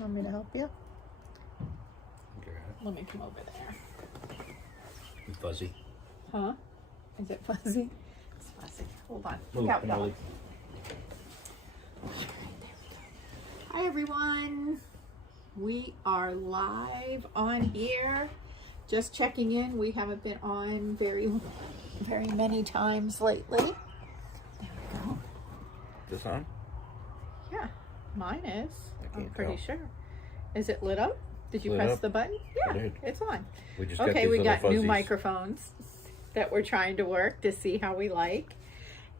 Want me to help you? Okay. Let me come over there. It's fuzzy. Huh? Is it fuzzy? It's fuzzy. Hold on. Move, Look out, dog. Molly. Hi everyone. We are live on here. Just checking in. We haven't been on very many times lately. There we go. This on? Yeah, mine is. I'm can't pretty tell. sure. Is it lit up? Did you Lit press up. the button? Yeah, I did. it's on. We just Okay, got we these got little new fuzzies. microphones that we're trying to work to see how we like.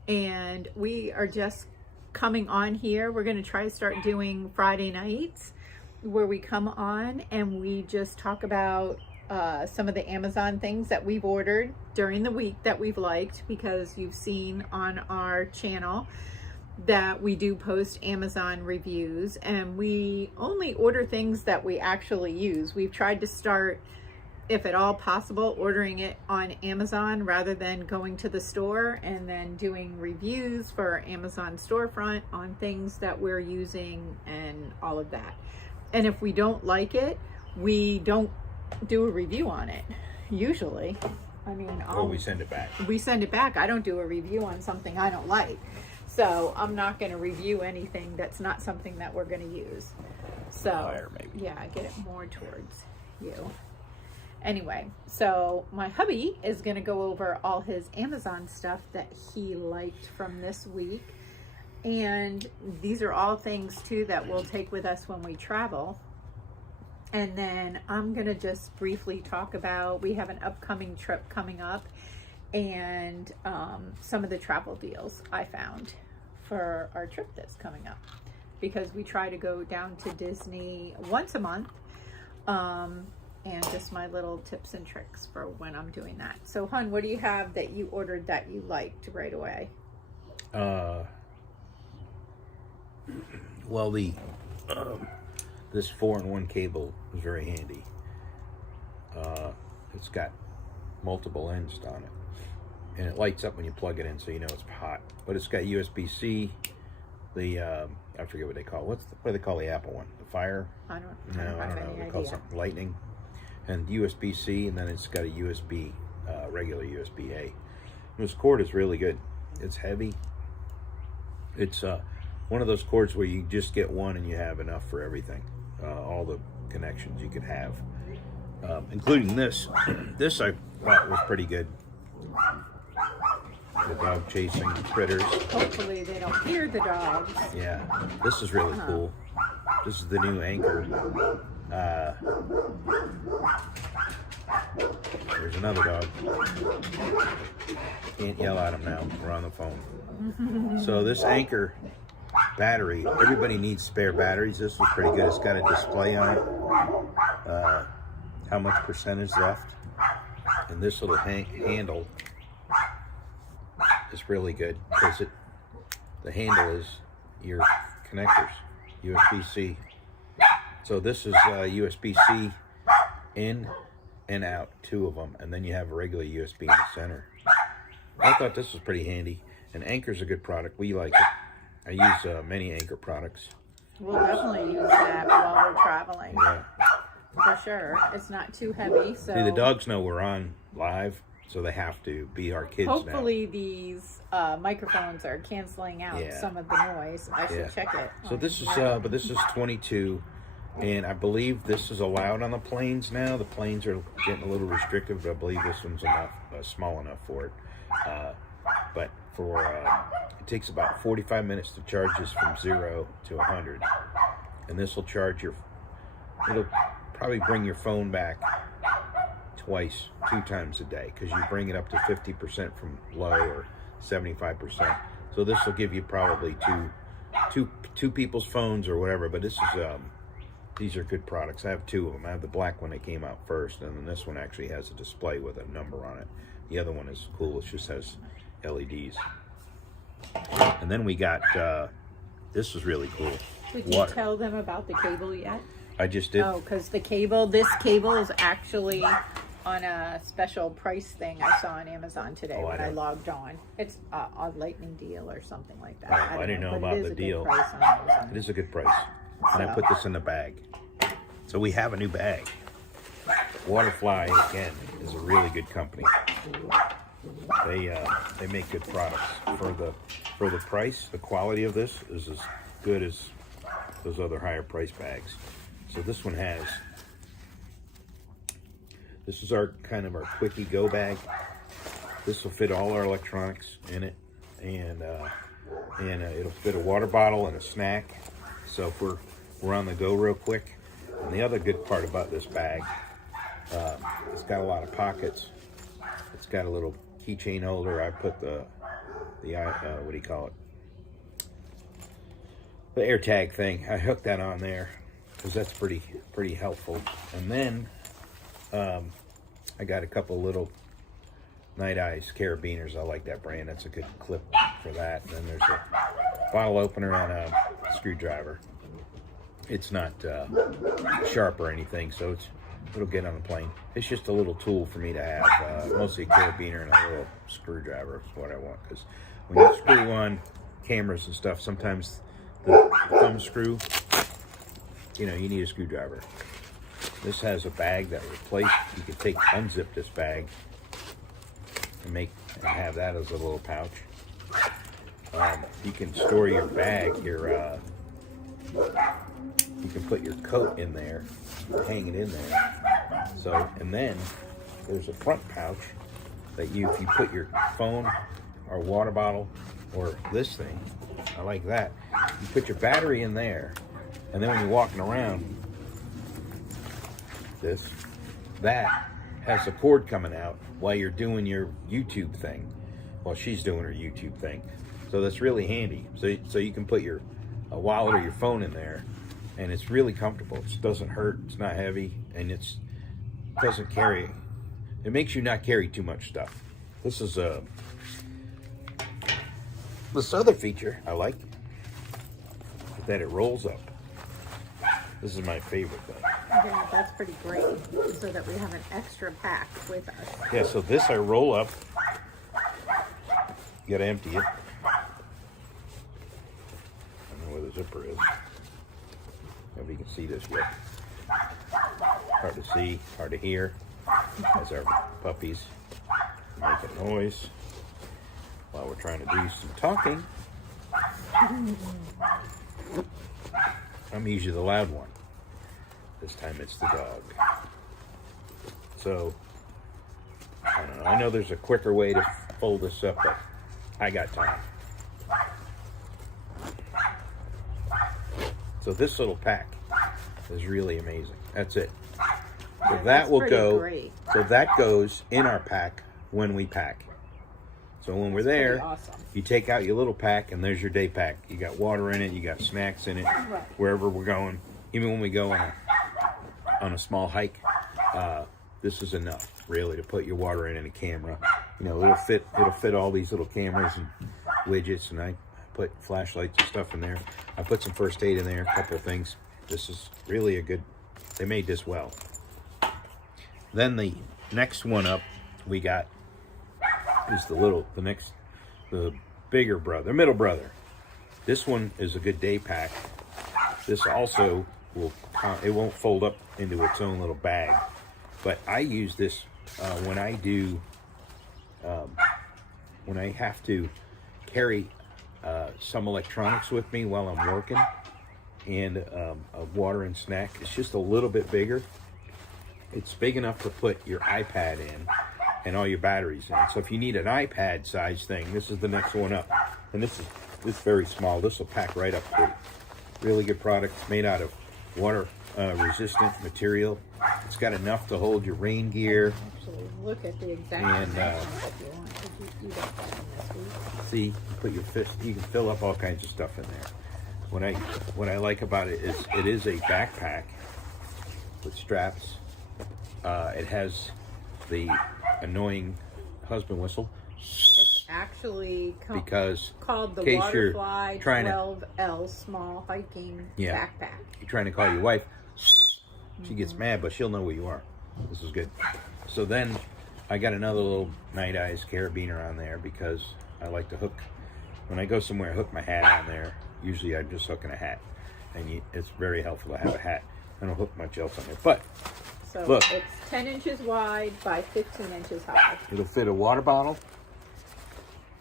And we are just coming on here. We're going to try to start doing Friday nights where we come on and we just talk about some of the Amazon things that we've ordered during the week that we've liked, because you've seen on our channel that we do post Amazon reviews, and we only order things that we actually use. We've tried to start, if at all possible, ordering it on Amazon rather than going to the store and then doing reviews for our Amazon storefront on things that we're using and all of that. And if we don't like it, we don't do a review on it, usually. I mean, We send it back. we send it back. I don't do a review on something I don't like. So I'm not going to review anything that's not something that we're going to use. So Higher, maybe. yeah, get it more towards you. Anyway, so my hubby is going to go over all his Amazon stuff that he liked from this week. And these are all things too that we'll take with us when we travel. And then I'm going to just briefly talk about, we have an upcoming trip coming up, and some of the travel deals I found for our trip that's coming up, because we try to go down to Disney once a month, and just my little tips and tricks for when I'm doing that. So hun, what do you have that you ordered that you liked right away? Well, this 4-in-1 cable is very handy. It's got multiple ends on it, and it lights up when you plug it in, so you know it's hot. But it's got USB-C. I forget what they call it. What do they call the Apple one? The Fire? I don't No, I have don't know. any They call it idea. something Lightning, and USB-C, and then it's got a USB, regular USB-A. This cord is really good. It's heavy. It's one of those cords where you just get one and you have enough for everything, all the connections you could have, including this. This I thought was pretty good. The dog chasing critters. Hopefully they don't hear the dogs. Yeah, this is really cool. This is the new Anchor. There's another dog. Can't yell at him now. We're on the phone. So this Anchor battery, everybody needs spare batteries. This was pretty good. It's got a display on it, how much percentage left, and this little handle is really good because the handle is your connectors, USB-C. So this is USB-C in and out, two of them, and then you have a regular USB in the center. I thought this was pretty handy, and Anchor's a good product. We like it. I use many Anchor products. We'll definitely use that while we're traveling. Yeah. For sure. It's not too heavy, so See, the dogs know we're on live, so they have to be our kids hopefully these microphones are canceling out some of the noise. I should check it. now. So this is, but this is 22, and I believe this is allowed on the planes now. The planes are getting a little restrictive, but I believe this one's enough, small enough for it. But for it takes about 45 minutes to charge this from 0 to 100, and this will charge it'll probably bring your phone back two times a day, because you bring it up to 50% from low or 75%. So this will give you probably two people's phones or whatever. But this is these are good products. I have two of them. I have the black one that came out first, and then this one actually has a display with a number on it. The other one is cool. It just has LEDs. And then we got this was really cool. Did you tell them about the cable yet? I just did. Oh, because this cable is actually on a special price thing I saw on Amazon today when I logged on. It's a lightning deal or something like that. I didn't know about the deal. It It is a good price. And I put this in the bag. So we have a new bag. Waterfly, again, is a really good company. They make good products. For the price, the quality of this is as good as those other higher price bags. So this one has, this is our kind of our quickie go bag. This will fit all our electronics in it, and it'll fit a water bottle and a snack. So if we're on the go real quick. And the other good part about this bag, it's got a lot of pockets. It's got a little keychain holder. I put the what do you call it? The AirTag thing. I hooked that on there because that's pretty helpful. And then I got a couple little Night Eyes carabiners. I like that brand. That's a good clip for that. And then there's a bottle opener and a screwdriver. It's not sharp or anything, so it'll get on the plane. It's just a little tool for me to have, mostly a carabiner and a little screwdriver is what I want. Because when you screw on cameras and stuff, sometimes the thumb screw, you need a screwdriver. This has a bag that replaced. You can unzip this bag and have that as a little pouch. You can store your bag, you can put your coat in there, hang it in there. So, and then there's a front pouch that if you put your phone or water bottle or this thing, I like that. You put your battery in there, and then when you're walking around, that has a cord coming out while you're doing your YouTube thing. Well, she's doing her YouTube thing. So that's really handy. So you can put your wallet or your phone in there, and it's really comfortable. It doesn't hurt, it's not heavy, and it doesn't carry. It makes you not carry too much stuff. This is this other feature I like, that it rolls up. This is my favorite thing. Yeah, that's pretty great, so that we have an extra pack with us. Yeah, so this I roll up. You gotta empty it. I don't know where the zipper is. Nobody can see this yet. Hard to see, hard to hear. As our puppies making noise while we're trying to do some talking. I'm usually the loud one. This time it's the dog. So, I don't know. I know there's a quicker way to fold this up, but I got time. So this little pack is really amazing. That's it. So that will go. Great. So that goes in our pack when we pack. So when we're there, awesome. You take out your little pack, and there's your day pack. You got water in it. You got snacks in it. Right. Wherever we're going, even when we go on a small hike, this is enough really to put your water in and a camera. It'll fit all these little cameras and widgets, and I put flashlights and stuff in there. I put some first aid in there, a couple of things. This is really a good. They made this well. Then the next one up we got is the bigger brother, middle brother. This one is a good day pack. This also it won't fold up into its own little bag, but I use this when I have to carry some electronics with me while I'm working, and a water and snack. It's just a little bit bigger. It's big enough to put your iPad in and all your batteries in. So if you need an iPad size thing, this is the next one up. And this is very small. This will pack right up to it. Really good product. It's made out of water resistant material. It's got enough to hold your rain gear. Actually, look at the exact and if you want. You got that in this week. See, you put your fist. You can fill up all kinds of stuff in there. What I like about it is a backpack with straps. It has the annoying husband whistle. It's actually called the Waterfly 12L small hiking backpack. You're trying to call your wife. She gets mad, but she'll know where you are. This is good. So then I got another little Night Eyes carabiner on there because I like to hook. When I go somewhere, I hook my hat on there. Usually I'm just hooking a hat. And it's very helpful to have a hat. I don't hook much else on it. But So look, it's 10 inches wide by 15 inches high. it'll fit a water bottle,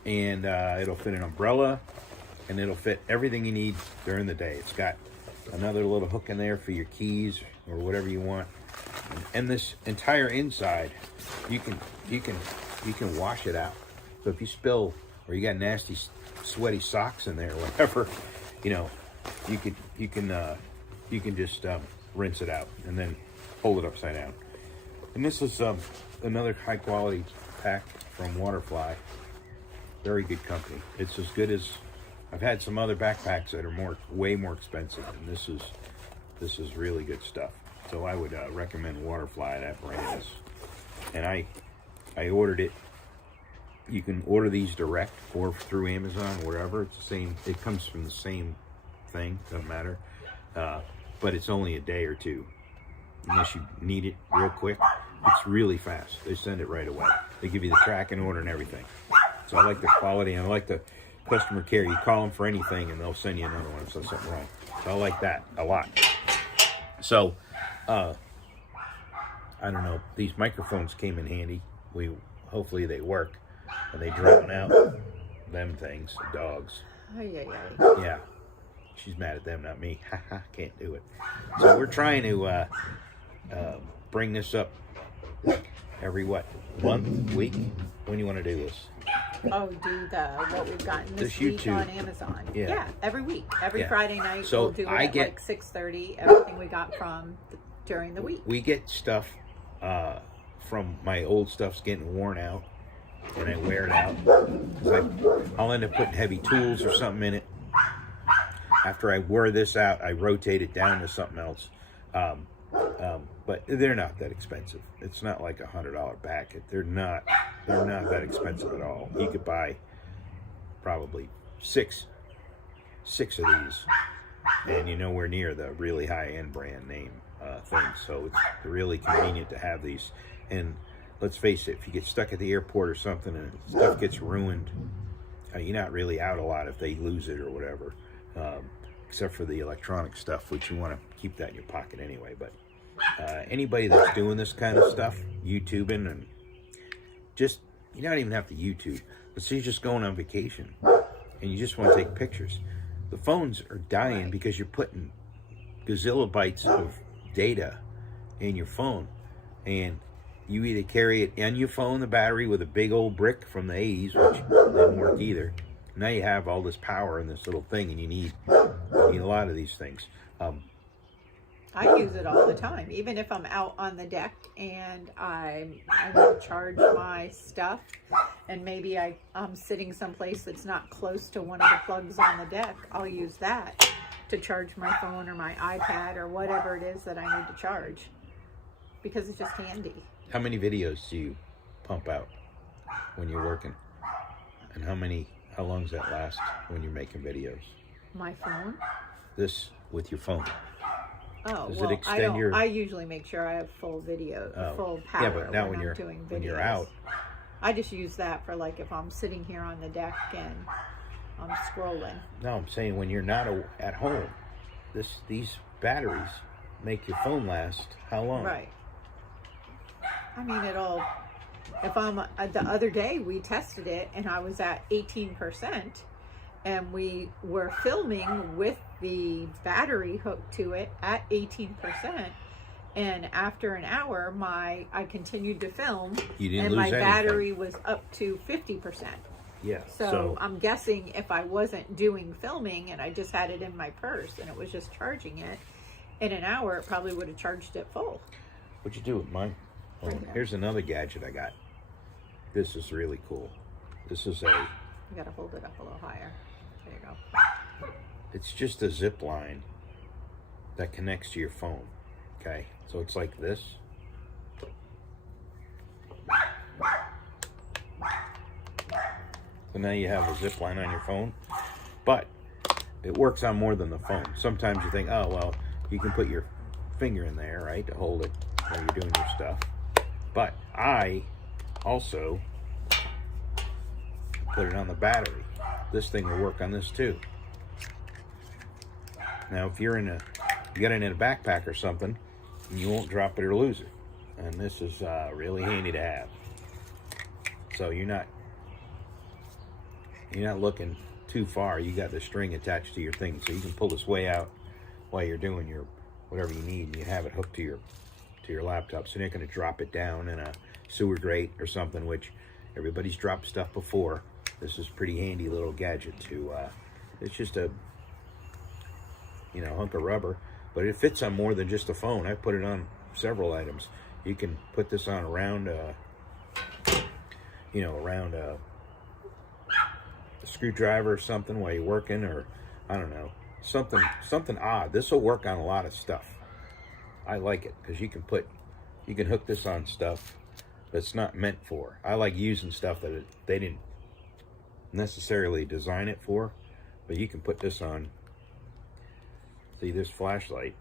and it'll fit an umbrella, and it'll fit everything you need during the day. It's got another little hook in there for your keys or whatever you want. And this entire inside, you can wash it out. So if you spill or you got nasty, sweaty socks in there or whatever, you know, you can just rinse it out and then hold it upside down. And this is another high quality pack from Waterfly. Very good company. It's as good as I've had some other backpacks that are way more expensive, and this is really good stuff. So I would recommend Waterfly. That brand is, and I ordered it. You can order these direct or through Amazon, wherever. It's the same. It comes from the same thing. Doesn't matter. But it's only a day or two, unless you need it real quick. It's really fast. They send it right away. They give you the tracking order and everything. So I like the quality, and I like the customer care. You call them for anything, and they'll send you another one if there's something wrong. So I like that a lot. So, I don't know. These microphones came in handy. Hopefully they work, and they drown out them things, the dogs. Yeah, she's mad at them, not me. Can't do it. So we're trying to bring this up every month, week. When do you want to do this? Oh, do what we've gotten this This week YouTube. on Amazon. Yeah. Every week. Every Yeah. Friday night So we'll do it I at get- like 6:30, everything we got from during the week. We get stuff from my old stuff's getting worn out, and I wear it out. I'll end up putting heavy tools or something in it. After I wear this out, I rotate it down to something else. But they're not that expensive. It's not like $100 packet. They're not that expensive at all. You could buy probably six of these, and you're nowhere near the really high-end brand name things. So it's really convenient to have these. And let's face it, if you get stuck at the airport or something and stuff gets ruined, you're not really out a lot if they lose it or whatever, except for the electronic stuff, which you want to keep that in your pocket anyway. But anybody that's doing this kind of stuff, YouTubing, and just, you don't even have to YouTube. Let's say you're just going on vacation and you just want to take pictures. The phones are dying because you're putting gazillion bytes of data in your phone, and you either carry it in your phone, the battery, with a big old brick from the 80s, which didn't work either. Now you have all this power in this little thing, and you need a lot of these things. I use it all the time, even if I'm out on the deck and I will charge my stuff, and maybe I'm sitting someplace that's not close to one of the plugs on the deck. I'll use that to charge my phone or my iPad or whatever it is that I need to charge, because it's just handy. How many videos do you pump out when you're working? And how long does that last when you're making videos? My phone? This with your phone. Oh, Does it well, extend I usually make sure I have full video, full power. Yeah, but now when I'm doing videos. when you're out, I just use that for, like, if I'm sitting here on the deck and I'm scrolling. no, I'm saying when you're not at home, these batteries make your phone last how long? Right. I mean, if I'm, the other day we tested it and I was at 18%, and we were filming with the battery hooked to it at 18%. And after an hour, I continued to film, You didn't and lose my anything. battery was up to 50%. Yeah. So I'm guessing if I wasn't doing filming and I just had it in my purse and it was just charging it, in an hour it probably would have charged it full. What'd you do with mine? Oh, Right here. here's another gadget I got. This is really cool. This is You gotta hold it up a little higher. There you go. it's just a zip line that connects to your phone. Okay, so it's like this. So now you have a zip line on your phone, but it works on more than the phone. Sometimes you think, oh, well, you can put your finger in there, right, to hold it while you're doing your stuff. But I also put it on the battery. This thing will work on this too. Now, if you're in a you got it in a backpack or something, and you won't drop it or lose it. And this is really handy to have. So you're not looking too far. You got the string attached to your thing, so you can pull this way out while you're doing your whatever you need, and you have it hooked to your laptop, so you're not going to drop it down in a sewer grate or something, which everybody's dropped stuff before. This is a pretty handy little gadget to it's just a hunk of rubber, but it fits on more than just a phone. I put it on several items. You can put this on around around a screwdriver or something while you're working, or I don't know, something odd. This will work on a lot of stuff. I like it because you can hook this on stuff that's not meant for. I like using stuff that they didn't necessarily design it for, but you can put this on. See this flashlight,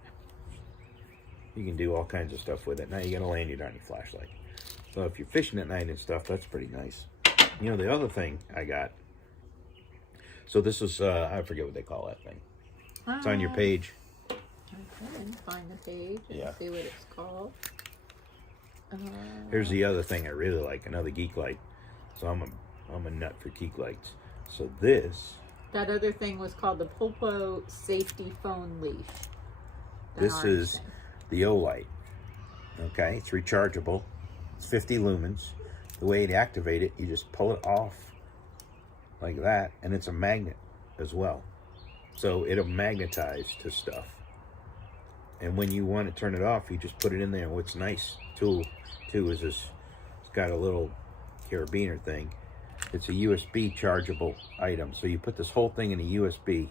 you can do all kinds of stuff with it. Now you got a lanyard on your flashlight, so if you're fishing at night and stuff, that's pretty nice. The other thing I got, so this is I forget what they call that thing. It's on your page. I didn't find the page. Yeah. See what it's called. Here's the other thing I really like, another geek light. So I'm a nut for geek lights. So that other thing was called the Pulpo Safety Phone Leash. This is the O-Light. Okay, it's rechargeable. It's 50 lumens. The way to activate it, you just pull it off like that, and it's a magnet as well. So it'll magnetize to stuff. And when you want to turn it off, you just put it in there. And what's nice too is this, it's got a little carabiner thing. It's a USB chargeable item. So you put this whole thing in a USB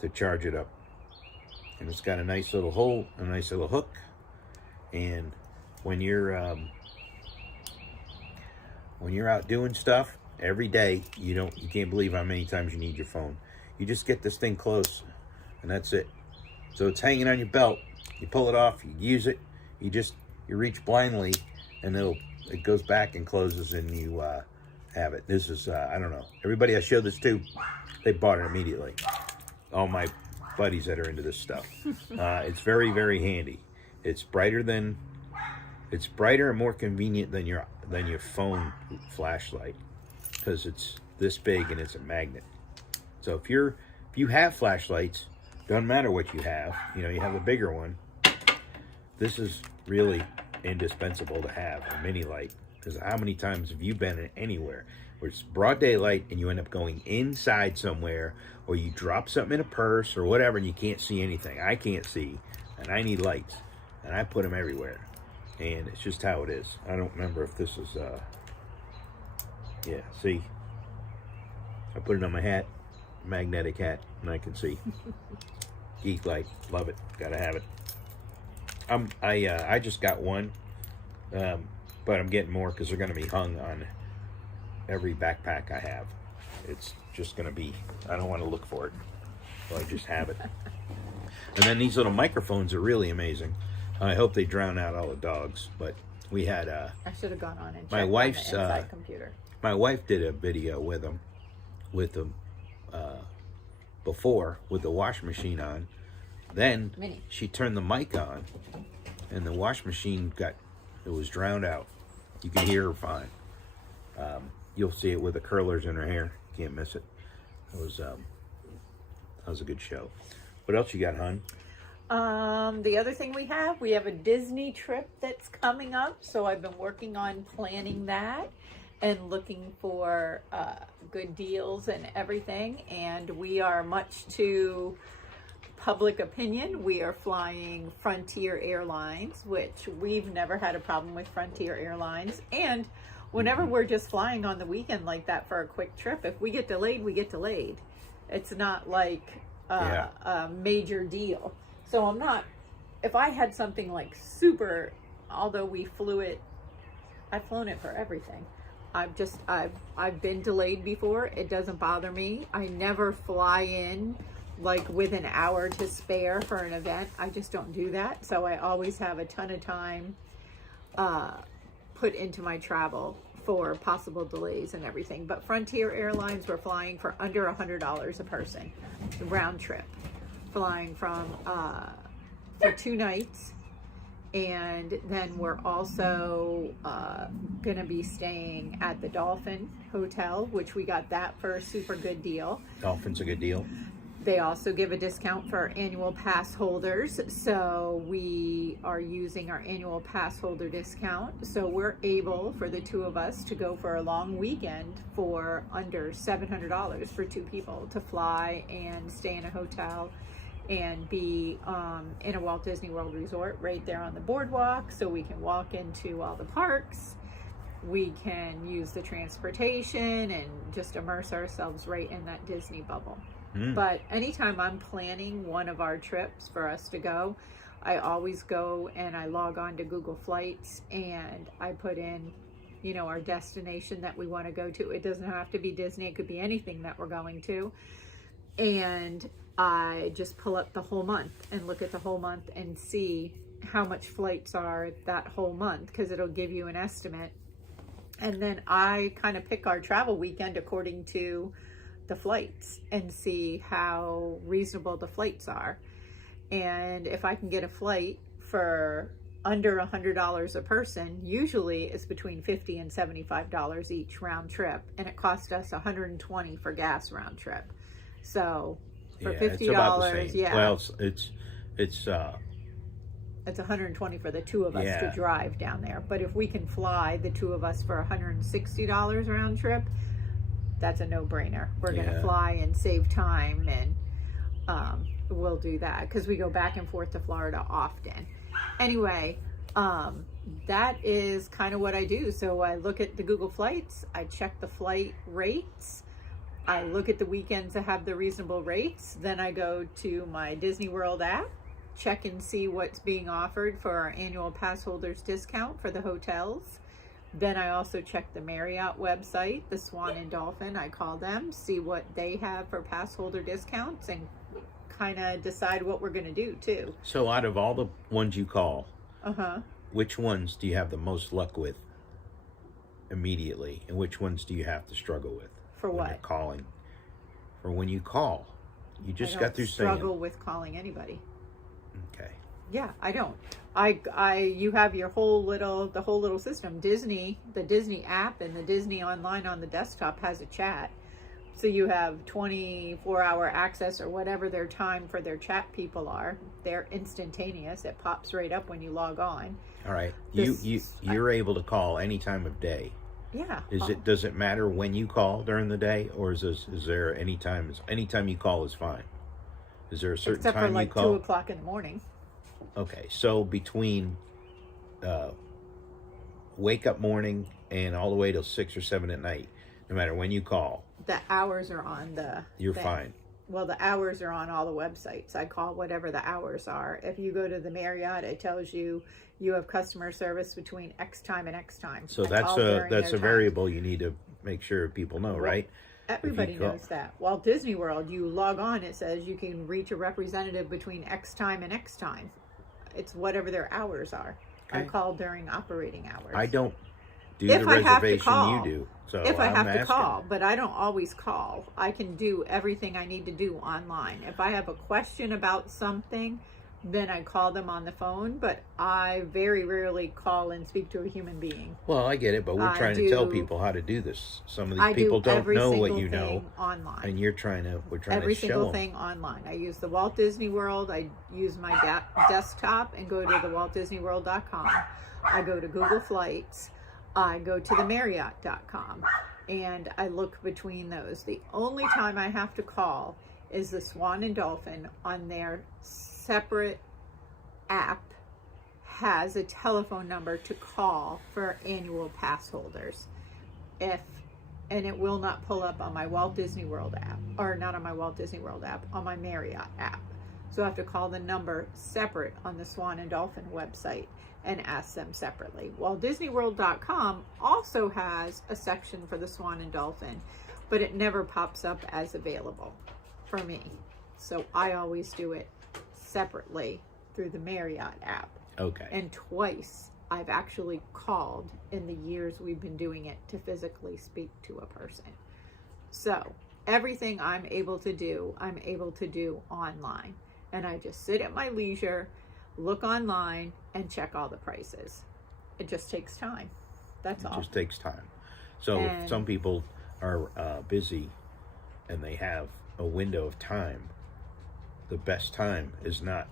to charge it up. And it's got a nice little hole, a nice little hook. And when you're out doing stuff every day, you can't believe how many times you need your phone. You just get this thing close, and that's it. So it's hanging on your belt. You pull it off, you use it, you reach blindly, and it goes back and closes, and you have it. This is I don't know. Everybody I showed this to, they bought it immediately. All my buddies that are into this stuff. It's very, very handy. It's brighter and more convenient than your phone flashlight, because it's this big and it's a magnet. So if you have flashlights, doesn't matter what you have, you have a bigger one, this is really indispensable to have, a mini light. Because how many times have you been anywhere where it's broad daylight and you end up going inside somewhere, or you drop something in a purse or whatever and you can't see anything? I can't see, and I need lights, and I put them everywhere, and it's just how it is. I don't remember if this is yeah, see, I put it on my hat, magnetic hat, and I can see. Geek light, love it, gotta have it. I just got one, but I'm getting more because they're going to be hung on every backpack I have. It's just going to be, I don't want to look for it, so I just have it. And then these little microphones are really amazing. I hope they drown out all the dogs, but we had I should have gone on and checked my wife's on the inside computer. My wife did a video with them before with the wash machine on. Then she turned the mic on, and the wash machine it was drowned out. You can hear her fine. You'll see it with the curlers in her hair. Can't miss it. That was a good show. What else you got, hon? The other thing we have a Disney trip that's coming up. So I've been working on planning that and looking for good deals and everything. And we are, much to public opinion, we are flying Frontier Airlines, which we've never had a problem with Frontier Airlines. And whenever we're just flying on the weekend like that for a quick trip, if we get delayed, we get delayed. It's not like a major deal. So if I had something like super, although we flew it, I've flown it for everything. I've been delayed before. It doesn't bother me. I never fly in like with an hour to spare for an event. I just don't do that. So I always have a ton of time put into my travel for possible delays and everything. But Frontier Airlines, we're flying for under $100 a person, round trip, flying from for 2 nights. And then we're also going to be staying at the Dolphin Hotel, which we got that for a super good deal. Dolphin's a good deal. They also give a discount for our annual pass holders. So we are using our annual pass holder discount. So we're able, for the 2 of us, to go for a long weekend for under $700 for 2 people to fly and stay in a hotel and be in a Walt Disney World resort right there on the boardwalk, so we can walk into all the parks. We can use the transportation and just immerse ourselves right in that Disney bubble. But anytime I'm planning one of our trips for us to go, I always go and I log on to Google Flights and I put in, you know, our destination that we want to go to. It doesn't have to be Disney. It could be anything that we're going to. And I just pull up the whole month and look at the whole month and see how much flights are that whole month, because it'll give you an estimate. And then I kind of pick our travel weekend according to the flights and see how reasonable the flights are. And if I can get a flight for under $100 a person, usually it's between $50 and $75 each round trip, and it cost us $120 for gas round trip. So for $50, yeah. Well, it's $120 for the 2 of us to drive down there. But if we can fly the 2 of us for $160 round trip, that's a no-brainer. We're going to fly and save time, and we'll do that because we go back and forth to Florida often. Anyway, that is kind of what I do. So I look at the Google Flights, I check the flight rates, I look at the weekends that have the reasonable rates, then I go to my Disney World app, check and see what's being offered for our annual pass holders discount for the hotels. Then I also check the Marriott website, the Swan and Dolphin. I call them, see what they have for pass holder discounts, and kind of decide what we're going to do too. So out of all the ones you call, which ones do you have the most luck with immediately, and which ones do you have to struggle with? For what? You're calling. For when you call. You just got through saying. I don't struggle with calling anybody. Okay. Yeah, I don't. You have your whole little system. Disney, the Disney app and the Disney online on the desktop has a chat. So you have 24-hour access or whatever their time for their chat people are. They're instantaneous. It pops right up when you log on. All right. You're able to call any time of day. Yeah. Does it matter when you call during the day, or is there any time you call is fine? Is there a certain time you call? Except for like 2 o'clock in the morning. Okay, so between wake up morning and all the way till 6 or 7 at night, no matter when you call, the hours are on the you're fine. Well, the hours are on all the websites. I call whatever the hours are. If you go to the Marriott, it tells you have customer service between X time and X time. So that's a variable you need to make sure people know, right? Everybody knows that. Walt Disney World, you log on, it says you can reach a representative between X time and X time. It's whatever their hours are. Okay. I call during operating hours. I don't do the reservation you do. So if I have to call, but I don't always call. I can do everything I need to do online. If I have a question about something, then I call them on the phone, but I very rarely call and speak to a human being. Well, I get it, but we're trying to tell people how to do this. Some of these people don't know what you know online. And we're trying to show them. Every single thing online. I use the Walt Disney World. I use my desktop and go to the WaltDisneyWorld.com. I go to Google Flights. I go to the Marriott.com and I look between those. The only time I have to call is the Swan and Dolphin on their separate app has a telephone number to call for annual pass holders. And it will not pull up on my Walt Disney World app, or not on my Walt Disney World app, on my Marriott app. So I have to call the number separate on the Swan and Dolphin website and ask them separately. WaltDisneyWorld.com also has a section for the Swan and Dolphin, but it never pops up as available for me. So I always do it separately through the Marriott app. Okay. And twice I've actually called in the years we've been doing it to physically speak to a person. So everything I'm able to do online. And I just sit at my leisure. look online and check all the prices. It just takes time. That's all. It just takes time. So if some people are busy and they have a window of time, the best time is not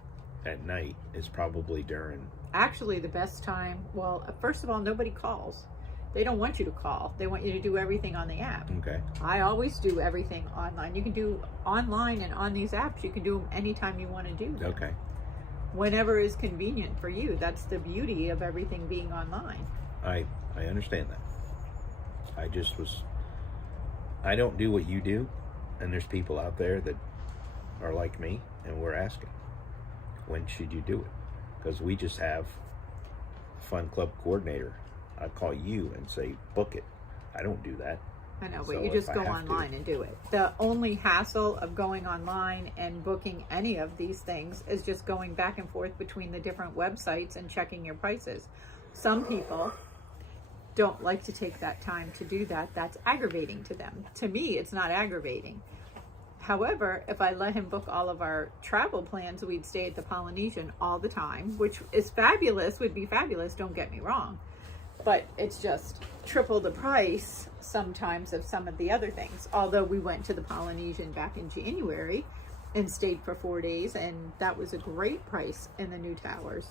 at night. It's probably during... Actually, the best time, well, first of all, nobody calls. They don't want you to call. They want you to do everything on the app. Okay. I always do everything online. You can do online and on these apps. You can do them anytime you want to do them. Okay. Whenever is convenient for you. That's the beauty of everything being online. I understand that. I don't do what you do, and there's people out there that are like me, and we're asking, when should you do it? Because we just have a fun club coordinator. I call you and say, book it. I don't do that. I know, but So you just if go I have online to- and do it. The only hassle of going online and booking any of these things is just going back and forth between the different websites and checking your prices. Some people don't like to take that time to do that. That's aggravating to them. To me, it's not aggravating. However, if I let him book all of our travel plans, we'd stay at the Polynesian all the time, which is fabulous, would be fabulous, don't get me wrong. But it's just triple the price sometimes of some of the other things. Although we went to the Polynesian back in January and stayed for 4 days, and that was a great price in the new towers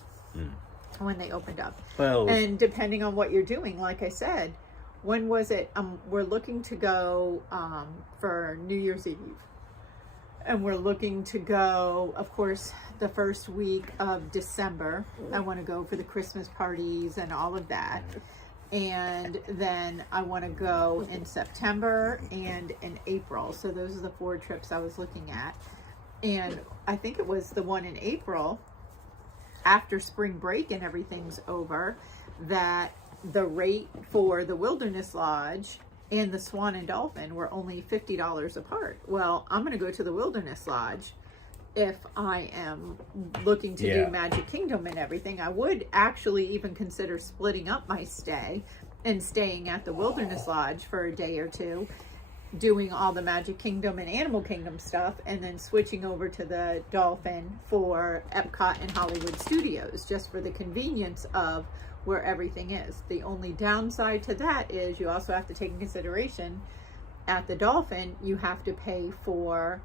when they opened up. Well, And depending on what you're doing, like I said, when was it? We're looking to go for New Year's Eve. And we're looking to go, of course, the first week of December. I want to go for the Christmas parties and all of that. And then I want to go in September and in April. So those are the 4 trips I was looking at. And I think it was the one in April, after spring break and everything's over, that the rate for the Wilderness Lodge and the Swan and Dolphin were only $50 apart. Well, I'm going to go to the Wilderness Lodge if I am looking to do Magic Kingdom and everything. I would actually even consider splitting up my stay and staying at the Wilderness Lodge for a day or two, doing all the Magic Kingdom and Animal Kingdom stuff, and then switching over to the Dolphin for Epcot and Hollywood Studios, just for the convenience of where everything is. The only downside to that is you also have to take in consideration at the Dolphin, you have to pay for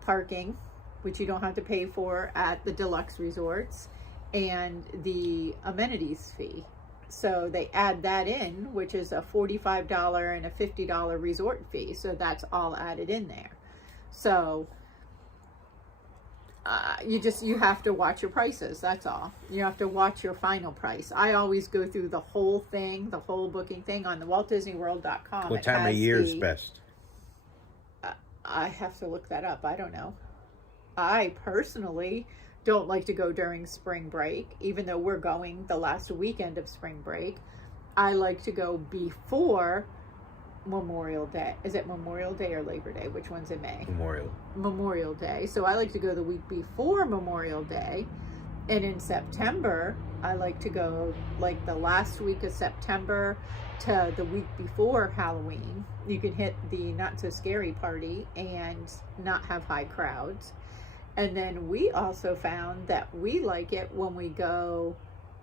parking, which you don't have to pay for at the deluxe resorts, and the amenities fee. So they add that in, which is a $45 and a $50 resort fee. So that's all added in there. So you have to watch your prices. That's all. You have to watch your final price. I always go through the whole thing, the whole booking thing on the WaltDisneyWorld.com. what time of year is best? I have to look that up. I don't know. I personally don't like to go during spring break, even though we're going the last weekend of spring break. I like to go before Memorial Day. Is it Memorial Day or Labor Day? Which one's in May? Memorial Day. So I like to go the week before Memorial Day. And in September, I like to go like the last week of September to the week before Halloween. You can hit the Not So Scary party and not have high crowds. And then we also found that we like it when we go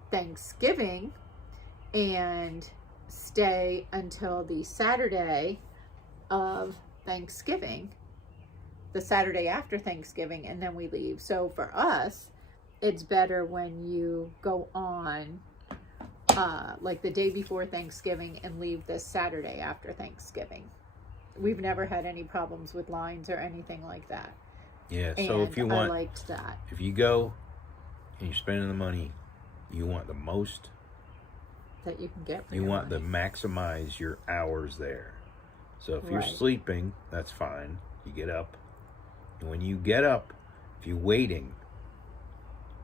Thanksgiving and stay until the Saturday of Thanksgiving, the Saturday after Thanksgiving, and then we leave. So for us, it's better when you go on like the day before Thanksgiving and leave the Saturday after Thanksgiving. We've never had any problems with lines or anything like that. Yeah, so And if you I want, liked that. if you go and you're spending the money, you want the most, That you can get for you your want to money. maximize your hours there. So if you're Right. sleeping, that's fine. You get up. And when you get up, if you're waiting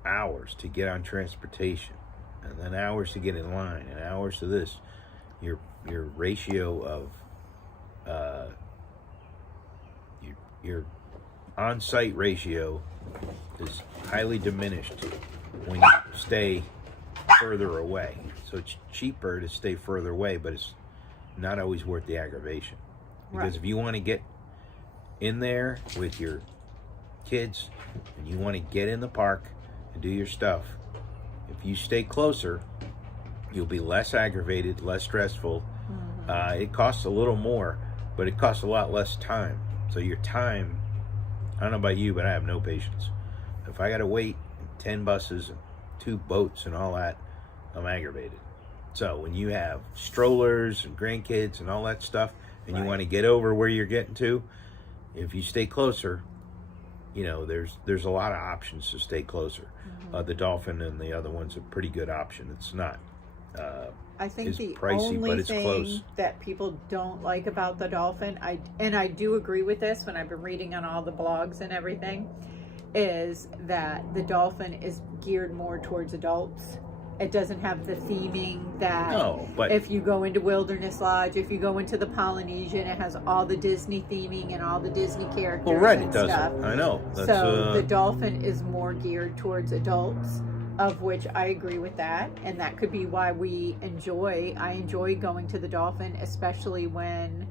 hours to get on transportation, and then hours to get in line, and hours to this, your ratio of your on-site ratio is highly diminished when you stay further away. So it's cheaper to stay further away, but it's not always worth the aggravation. Because if you want to get in there with your kids and you want to get in the park and do your stuff. If you stay closer, you'll be less aggravated, less stressful. It costs a little more, but it costs a lot less time. So your time, I don't know about you, but I have no patience. If I got to wait 10 buses and 2 boats and all that, I'm aggravated. So when you have strollers and grandkids and all that stuff, and you want to get over where you're getting to, if you stay closer, you know, there's a lot of options to stay closer. The Dolphin and the other one's a pretty good option. It's not I think it's the pricey, only but it's thing close. that people don't like about the Dolphin, I do agree with this when I've been reading on all the blogs and everything, is that the Dolphin is geared more towards adults. It doesn't have the theming that but if you go into Wilderness Lodge, if you go into the Polynesian, it has all the Disney theming and all the Disney characters. well, right, and it does. stuff. I know. That's, So the Dolphin is more geared towards adults, of which I agree with that, and that could be why I enjoy going to the Dolphin, especially when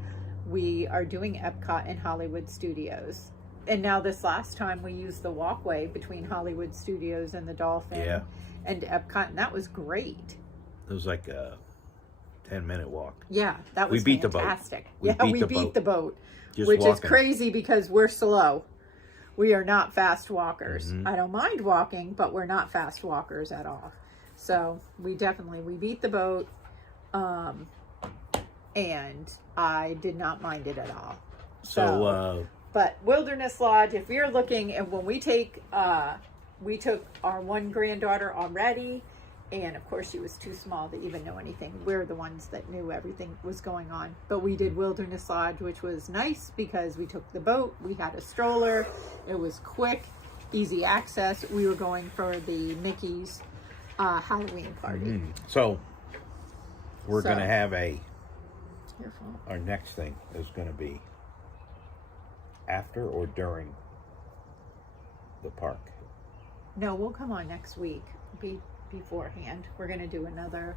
we are doing Epcot and Hollywood Studios. And now this last time we used the walkway between Hollywood Studios and the Dolphin and Epcot, and that was great. It was like a 10-minute walk. Yeah, that was We beat fantastic. the boat. We beat the boat, Just which is walking. crazy because we're slow. We are not fast walkers. I don't mind walking, but we're not fast walkers at all. So we beat the boat, and I did not mind it at all. But Wilderness Lodge, if you're looking, and when we took our one granddaughter already, and of course she was too small to even know anything. We're the ones that knew everything was going on. But we did Wilderness Lodge, which was nice because we took the boat, we had a stroller, it was quick, easy access. We were going for the Mickey's Halloween party. So we're going to have Your fault. our next thing is going to be after or during the park. No, we'll come on next week. Beforehand. We're going to do another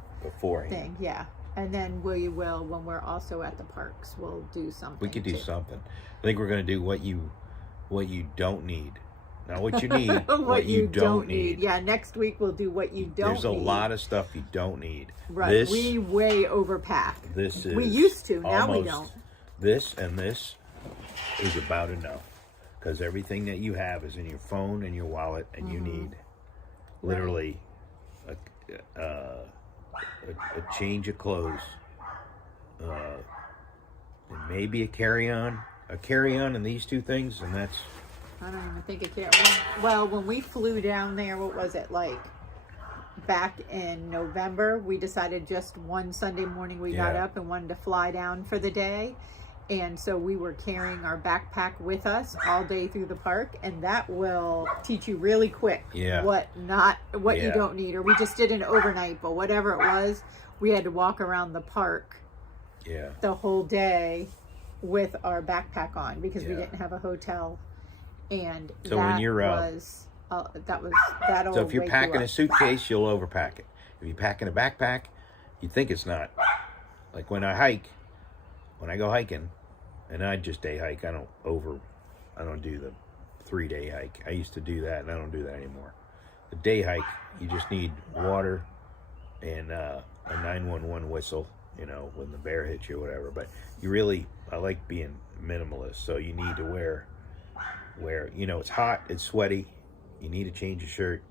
thing. Yeah. And then we will, when we're also at the parks, we'll do something. We could do something. I think we're going to do what you don't need. Not what you need, what you don't need. Yeah, next week we'll do what you don't need. There's a lot of stuff you don't need. Right. We way overpack. We used to. Now we don't. This and this is about enough. Because everything that you have is in your phone and your wallet, and you need literally a change of clothes, and maybe a carry-on, and these 2 things, and that's. I don't even think it can. Well, when we flew down there, what was it like? Back in November, we decided just one Sunday morning we got up and wanted to fly down for the day. And so we were carrying our backpack with us all day through the park, and that will teach you really quick what you don't need. Or we just did an overnight, but whatever it was, we had to walk around the park the whole day with our backpack on because we didn't have a hotel. And so when you're that'll. So if you're packing a suitcase, you'll overpack it. If you're packing a backpack, you think it's not. Like when I go hiking, and I just day hike. I don't do the 3-day hike. I used to do that, and I don't do that anymore. The day hike, you just need water and a 911 whistle, you know, when the bear hits you or whatever. But I like being minimalist, so you need to wear, you know, it's hot, it's sweaty, you need to change your shirt.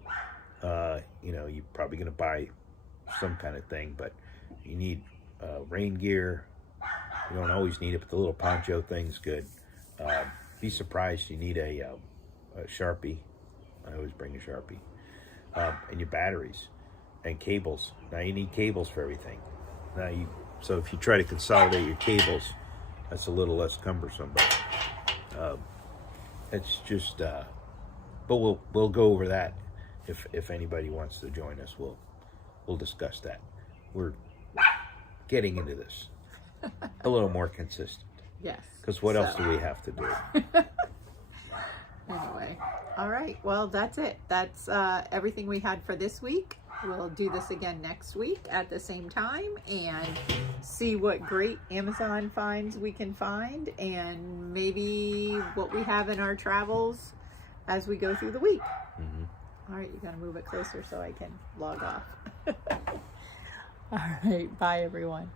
You know, you're probably going to buy some kind of thing, but you need rain gear. You don't always need it, but the little poncho thing's good. Be surprised you need a Sharpie. I always bring a Sharpie. And your batteries and cables. Now you need cables for everything. So if you try to consolidate your cables, that's a little less cumbersome. But it's just. But we'll go over that if anybody wants to join us. We'll discuss that. We're getting into this a little more consistent. Yes. Because what else do we have to do? Anyway, all right. Well, that's it. That's everything we had for this week. We'll do this again next week at the same time and see what great Amazon finds we can find and maybe what we have in our travels as we go through the week. All right, you got to move it closer so I can log off. All right, bye everyone.